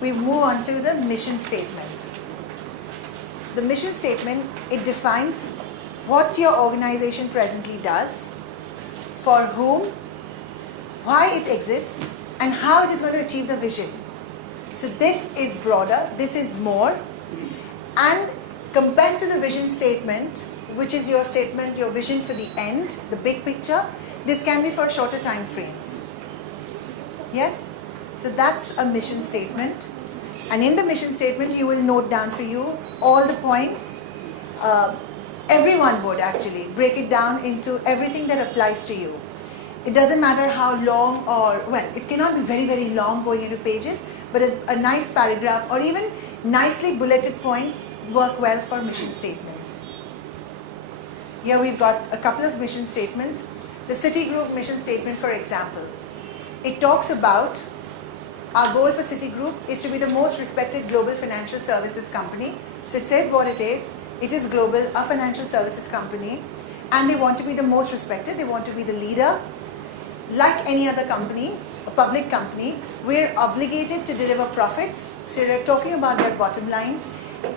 we move on to the mission statement. The mission statement, it defines what your organization presently does, for whom, why it exists, and how it is going to achieve the vision. So this is broader, this is more, and compared to the vision statement, which is your statement, your vision for the end, the big picture, this can be for shorter time frames. Yes? So that's a mission statement. And in the mission statement, you will note down for you all the points. Everyone would actually break it down into everything that applies to you. It doesn't matter how long or, well, it cannot be very, very long going into pages, but a nice paragraph or even nicely bulleted points work well for mission statements. Here we've got a couple of mission statements. The Citigroup mission statement, for example, it talks about our goal for Citigroup is to be the most respected global financial services company. So it says what it is. It is global, a financial services company, and they want to be the most respected. They want to be the leader. Like any other company, a public company, we're obligated to deliver profits. So they're talking about their bottom line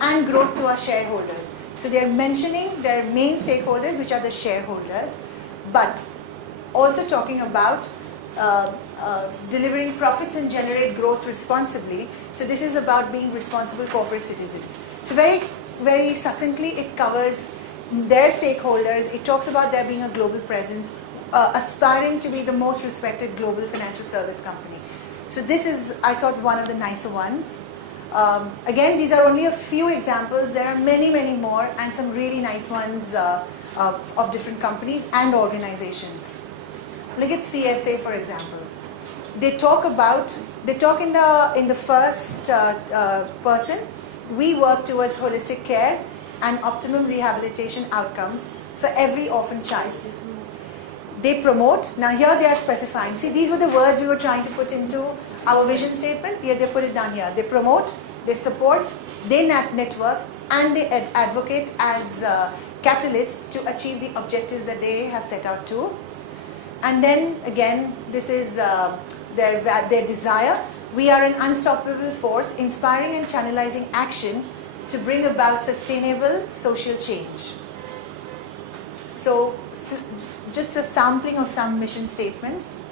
and growth to our shareholders. So they're mentioning their main stakeholders, which are the shareholders, but also talking about delivering profits and generate growth responsibly. So this is about being responsible corporate citizens. So very, very succinctly, it covers their stakeholders. It talks about there being a global presence, aspiring to be the most respected global financial service company. So this is, I thought, one of the nicer ones. Again, these are only a few examples. There are many, many more, and some really nice ones of different companies and organizations. Look at CSA, for example. They talk in the first person. We work towards holistic care and optimum rehabilitation outcomes for every orphan child. They promote, now here they are specifying. See, these were the words we were trying to put into our vision statement. Here they put it down here. They promote, they support, they network, and they advocate as catalysts to achieve the objectives that they have set out to. And then again, this is their desire. We are an unstoppable force, inspiring and channelizing action to bring about sustainable social change. So just a sampling of some mission statements.